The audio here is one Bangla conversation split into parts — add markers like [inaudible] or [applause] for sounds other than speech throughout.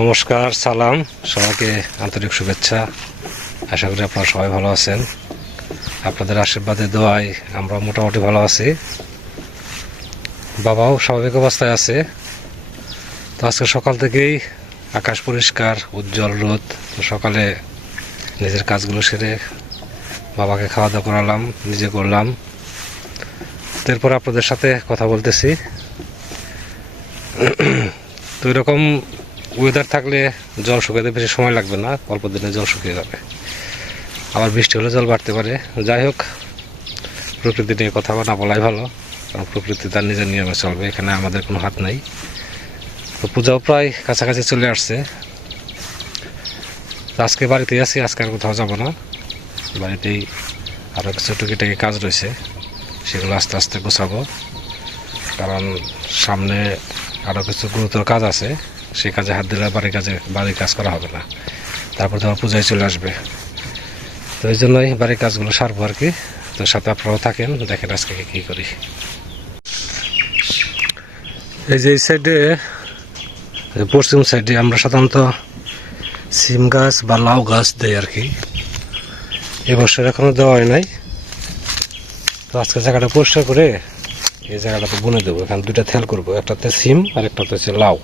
নমস্কার, সালাম। সবাইকে আন্তরিক শুভেচ্ছা। আশা করি আপনারা সবাই ভালো আছেন। আপনাদের আশীর্বাদে, দোয়ায় আমরা মোটামুটি ভালো আছি। বাবাও স্বাভাবিক অবস্থায় আছে। তো আজকে সকাল থেকেই আকাশ পরিষ্কার, উজ্জ্বল রোদ। তো সকালে নিজের কাজগুলো সেরে বাবাকে খাওয়া দাওয়া করালাম, নিজে করলাম। তো এরপর আপনাদের সাথে কথা বলতেছি। তো এরকম ওয়েদার থাকলে জল শুকাতে বেশি সময় লাগবে না, অল্প দিনে জল শুকিয়ে যাবে। আবার বৃষ্টি হলে জল বাড়তে পারে। যাই হোক, প্রকৃতি নিয়ে কথা না বলাই ভালো, কারণ প্রকৃতি তার নিজের নিয়মে চলবে, এখানে আমাদের কোনো হাত নাই। তো পূজাও প্রায় কাছাকাছি চলে আসছে। আজকে বাড়িতেই আছি, আজকে আর কোথাও যাব না। বাড়িতেই আরও কিছু টুকিটাকি কাজ রয়েছে, সেগুলো আস্তে আস্তে গোছাবো। কারণ সামনে আরও কিছু গুরুতর কাজ আছে। সেই কাজে হাত দিলে বাড়ির কাজে বাড়ির কাজ করা হবে না। তারপর তো আবার পূজায় চলে আসবে। তো এই জন্যই বাড়ির কাজগুলো সারবো আর কি। তো সাথে আপনারাও থাকেন, দেখেন আজকে কী করি। এই যে এই সাইডে পশ্চিম সাইডে আমরা সাধারণত সিম গাছ বা লাউ গাছ দেয় আর কি। এবছর এখনও দেওয়া হয় নাই। তো আজকে জায়গাটা পরিষ্কার করে এই জায়গাটাতে বুনে দেবো। এখানে দুইটা থেল করব, একটাতে সিম আর একটাতে হচ্ছে লাউ।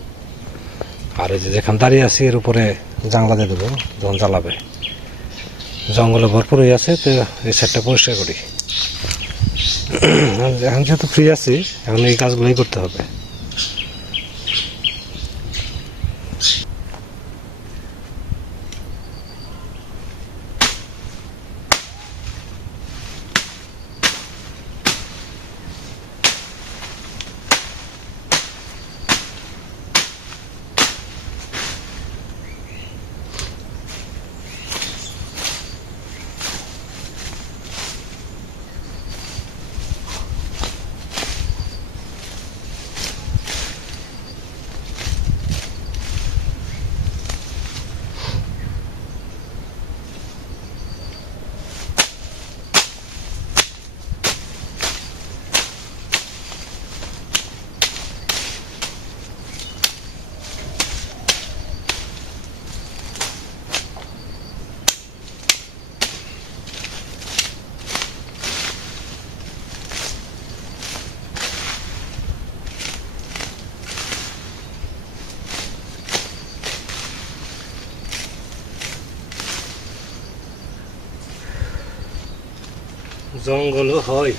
আর এই যেখানে দাঁড়িয়ে আছি, এর উপরে জানলা দিয়ে দেবো, যখন জ্বালাবে। জঙ্গলে ভরপুর হয়ে আছে, তো এই সাইডটা পরিষ্কার করি। [clears throat] এখন যেহেতু ফ্রি আছি, এখন এই কাজগুলোই করতে হবে। জঙ্গল হয়।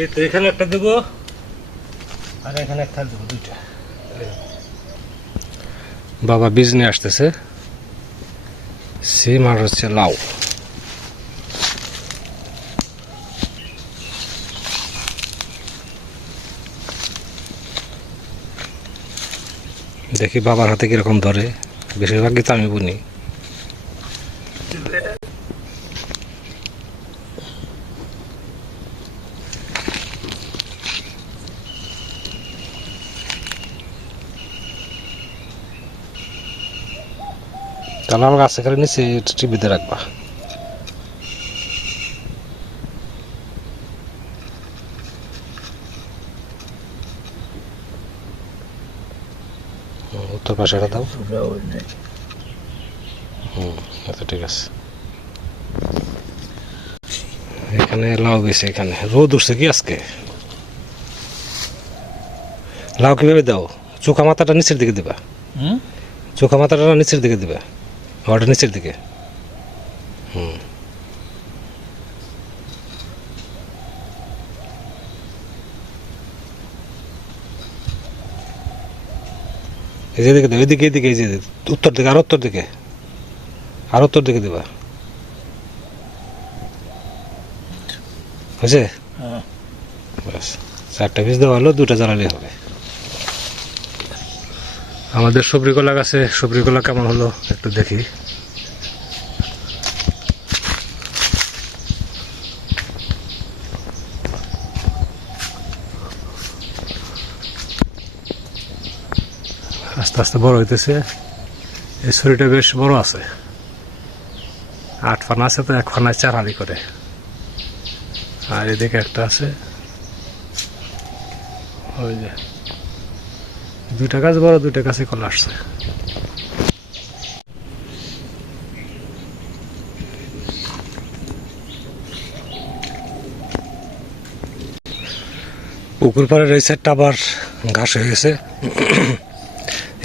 এই তো এখানে একটা দেবো আর এখানে একটা দেবো দুইটা। বাবা বীজ নিয়ে আসতেছে। সিম আর হচ্ছে লাউ। দেখি বাবার হাতে কীরকম ধরে। বেশিরভাগই তো আমি বুনি। তাহলে আমার কাছে করে নিচে টিভিতে রাখবা। উত্তর পাশে দাও। হুম আচ্ছা ঠিক আছে। এখানে লাউ বেশি এখানে। রোদ উঠছে কি আজকে? লাউ কীভাবে দাও? চোখা মাথাটা নিচের দিকে দিবা। চোখা মাথাটা নিচের দিকে দিবে। ওটা নিচের দিকে। হুম। এই যে দিকে দেবে এদিকে এদিকে এই যে উত্তর দিকে আর উত্তর দিকে। আর উত্তর দিকে দিবা। হয়েছে? ব্যাস চারটা পিস দেওয়া হলো দুটা জ্বালালে হবে। আমাদের সবরি কলা গাছে সবরি কলা কেমন হলো? একটু দেখি। আস্তে আস্তে বড় হইতেছে। এই শরীরটা বেশ বড় আছে। আট ফানা আছে তো, এক ফানায় চার হালি করে। আর এদিকে একটা আছে। ওই যে দুইটা গাছ বড়, দুইটা গাছে কলা আসছে। পুকুর পাড়ের এই সাইডটা আবার ঘাস হয়ে গেছে।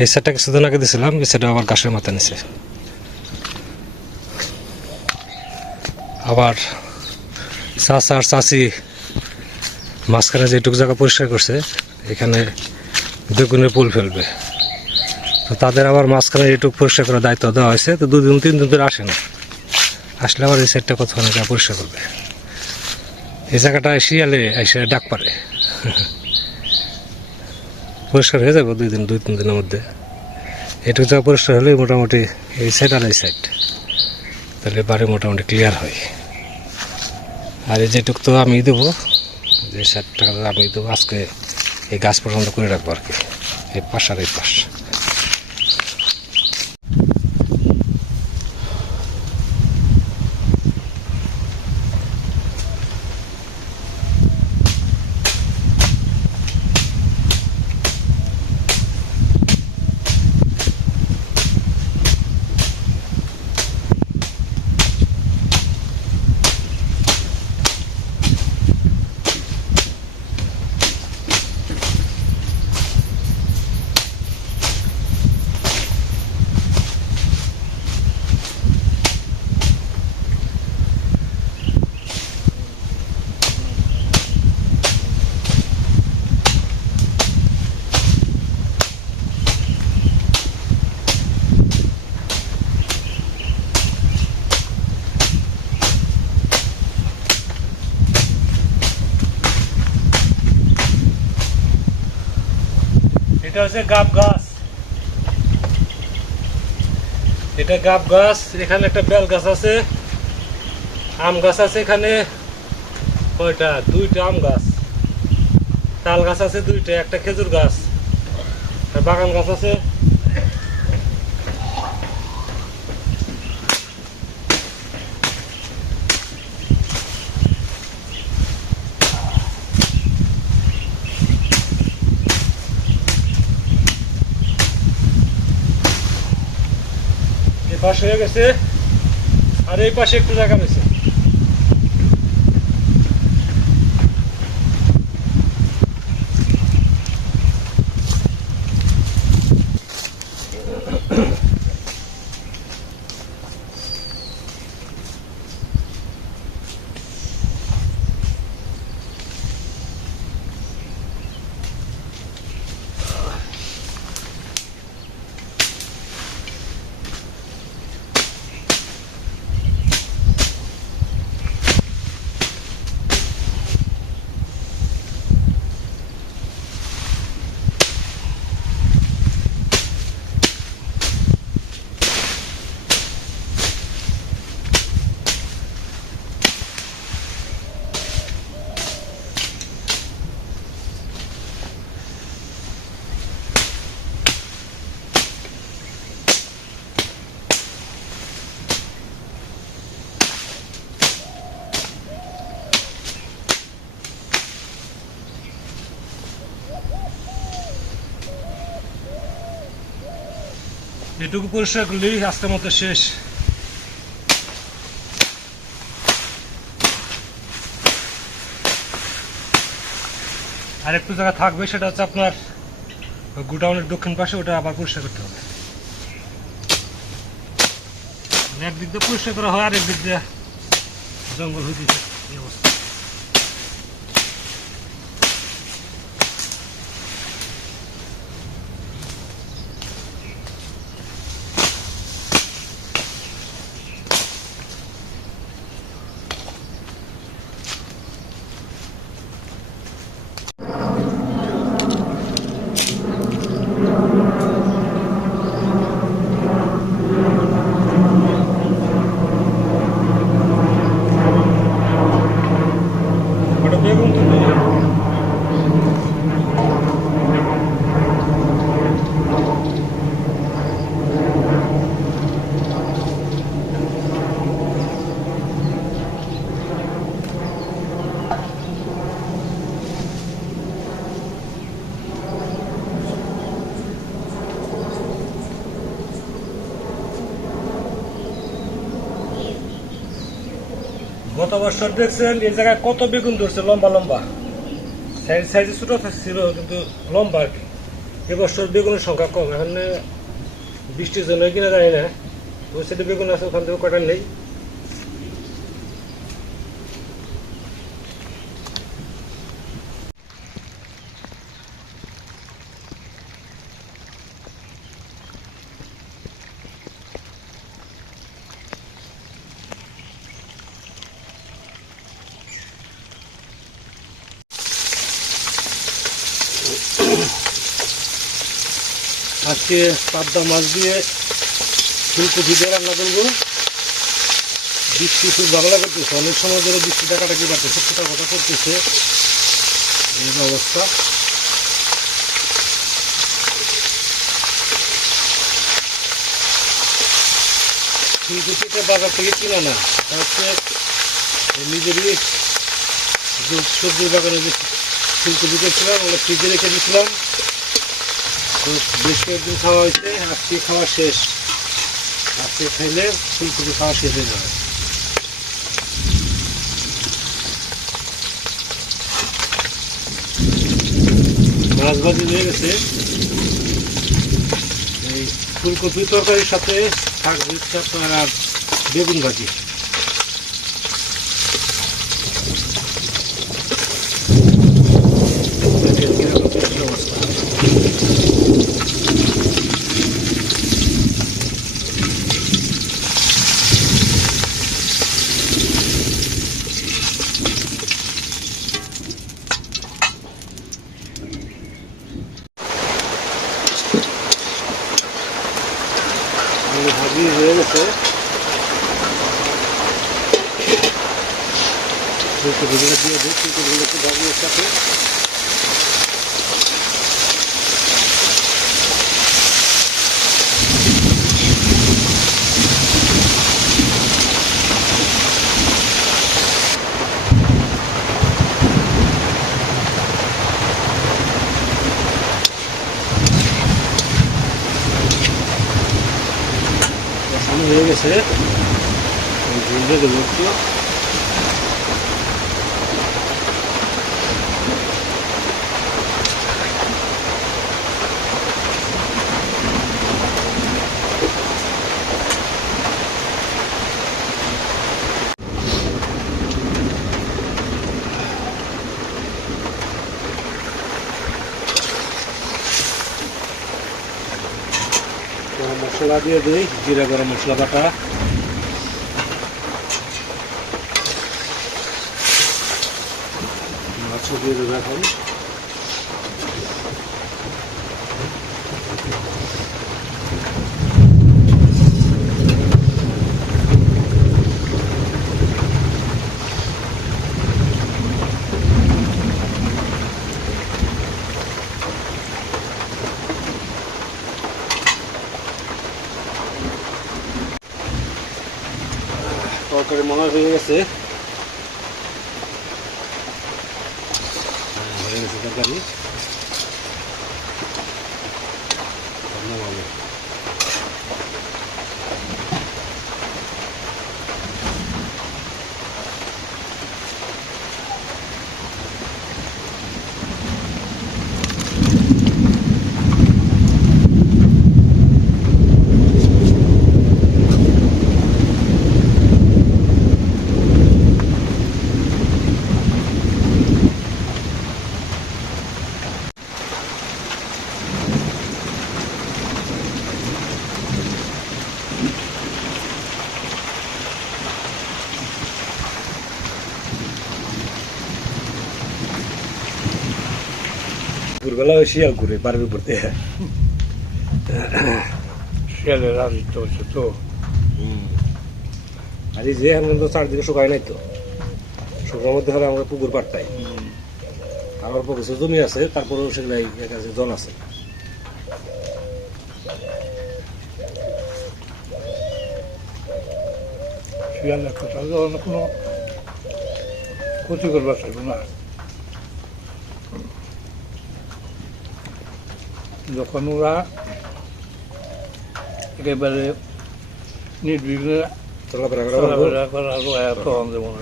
এই সাইডটা কিছুদিন আগে দিয়েছিলাম এই সাইডটা আবার ঘাসের মাথা নিছে। আবার চাচা আর চাচি মাঝখানে যেটুকু জায়গা পরিষ্কার করছে, এখানে বেগুনের ফুল ফেলবে। তো তাদের আবার মাঝখানে এটুকু পরিষ্কার করার দায়িত্ব দেওয়া হয়েছে। তো দুদিন তিন দিন ধরে আসে না। আসলে আবার এই সাইডটা কতক্ষণ যা পরিষ্কার করবে। এই জায়গাটা শিয়ালে এসে ডাক পারে। পরিষ্কার হয়ে যাবে দুই দিন, দুই, তিন দিনের মধ্যে। এটুকু জায়গা পরিষ্কার হলে মোটামুটি এই সাইড আর এই সাইড তাহলে বাড়ি মোটামুটি ক্লিয়ার হয়। আর এই যেটুক তো আমি দেবো, যে ষাট টাকা আমি দেবো আজকে। এই গাছ পর্যন্ত করে রাখব আর কি। এই পাশ আর এই পাশ। এটা হচ্ছে গাব গাছ। এটা গাব গাছ, এখানে একটা বেল গাছ আছে। আম গাছ আছে এখানে। কয়টা? দুইটা আম গাছ। তাল গাছ আছে দুইটা, একটা খেজুর গাছ। বাগান গাছ আছে। এই হয়ে গেছে। আর এই পাশে একটু জায়গা রয়েছে এটুকু পরিষ্কার করলেই আজকের মতো শেষ। আর একটু জায়গা থাকবে, সেটা হচ্ছে আপনার গোডাউনের দক্ষিণ পাশে, ওটা আবার পরিষ্কার করতে হবে। মানে একদিক দিয়ে পরিষ্কার করা হয় আর একদিক দিয়ে জঙ্গল হয়ে দিচ্ছে এই অবস্থা। গত বছর দেখছেন এই জায়গায় কত বেগুন ধরছে, লম্বা লম্বা। সাইজ সাইজে ছোট ছিল, কিন্তু লম্বা আর কি। এবছর বেগুনের সংখ্যা কম। এখানে বৃষ্টির জন্য কিনা জানি না। ওই সাইডে বেগুন আছে, ওখান থেকে কটা নেই। আজকে পাবদা মাছ দিয়ে ফুলকপি দিয়ে রান্না করব। বৃষ্টি খুব বাংলা করতেছে, অনেক সময় ধরে বৃষ্টি টাকাটা কি বাড়তেছে ফোটা ফোটা করতেছে। এই অবস্থা। ফুলকপিটা বাজার থেকে কিনা না হচ্ছে নিজেরই সবজির বাগানে যে ফুলকপি করছিলাম ফ্রিজে রেখে দিয়েছিলাম। হয়েছে খাওয়া শেষ। ফুলকপি শেষ হয়ে হয়ে গেছে। এই ফুলকপি তরকারির সাথে শাক আপনার আর বেগুন ভাজি দেখেন কীরকম কি অবস্থা এই ভাজি হয়ে গেছে ফুলকপিগুলো দিয়ে দিই ফুলকপিগুলো একটু ভাজির সাথে কষানো হয়ে গেছে একটু গরম মশলা দিয়ে দিই জিরা গরম মশলা বাটা। মাছও দিয়ে দেবো এখন তরকারি মনে হয় ওই শিয়াল ঘুরে বাড়ির উপর দিয়ে শিয়ালের রাজত্ব হচ্ছে তো। আর এই যে এখন তো চারদিকে শুকায় নাই তো। শুকনোর মধ্যে হলে আমরা পুকুর পাড়তাই। অল্প কিছু জমি আছে তারপরেও সেগুলাই কাছে জল আছে। শিয়ালের কথা কোনো ক্ষতি করবার চাইব না। যখন ওরা একেবারে নির্বিঘ্নে চলাফেরা। করার তখন যেমন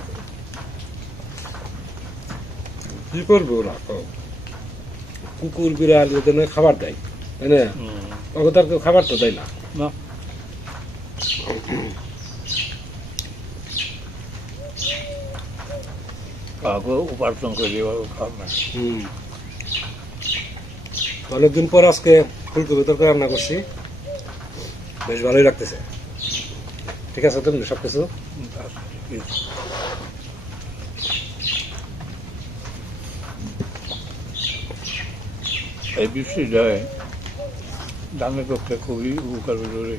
কুকুর বিড়াল ওদের খাবার দেয় তাই না ওকে তো আর কেউ খাবার না কাউকে উপার্জন করে অনেকদিন পর আজকে ফুলকপি তরকারি রান্না করছি। বেশ ভালোই লাগতেছে। ঠিক আছে তুমি সব কিছু এই বৃষ্টিটায় ধানের পক্ষে খুবই উপকার জরুরি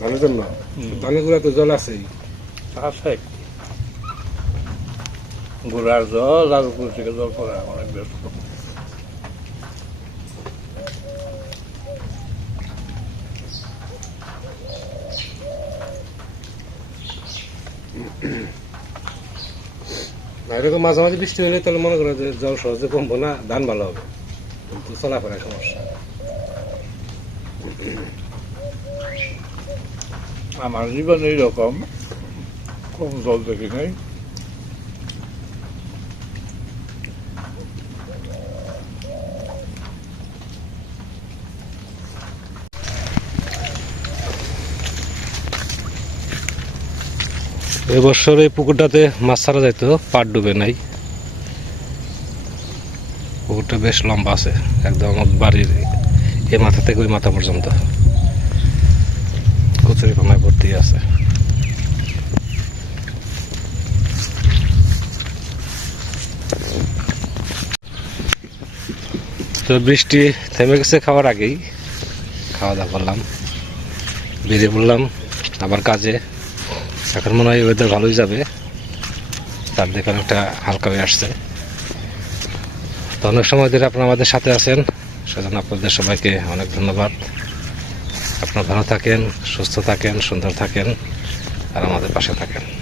ধানের জন্য। ধানের গুঁড়া তো জল আছেই। আছে। গোড়ার জল আর উপর থেকে জল পড়ে অনেক ব্যস্ত। এরকম মাঝে মাঝে বৃষ্টি হলে তাহলে মনে করো যে জল সহজে কমবো না, ধান ভালো হবে। কিন্তু চলাফেরা সমস্যা। আমার জীবনে এইরকম, কম জল দেখি নাই। এবছর এই পুকুরটাতে মাছ ছাড়া যাইতো, পাট ডুবে নাই। পুকুরটা বেশ লম্বা আছে, একদম বাড়ির এই মাথা থেকে ওই মাথা পর্যন্ত। কচুরি পানায় ভর্তি আছে। তো বৃষ্টি থেমে গেছে খাওয়ার আগেই, খাওয়া দাওয়া করলাম, বেরিয়ে পড়লাম, আবার কাজে। এখন মনে হয় ওয়েদার ভালোই যাবে। তার দেখে অনেকটা হালকা হয়ে আসছে। তো অনেক সময় ধরে আপনারা আমাদের সাথে আছেন। সেজন্য আপনাদের সবাইকে অনেক ধন্যবাদ। আপনারা ভালো থাকেন, সুস্থ থাকেন, সুন্দর থাকেন, আর আমাদের পাশে থাকেন।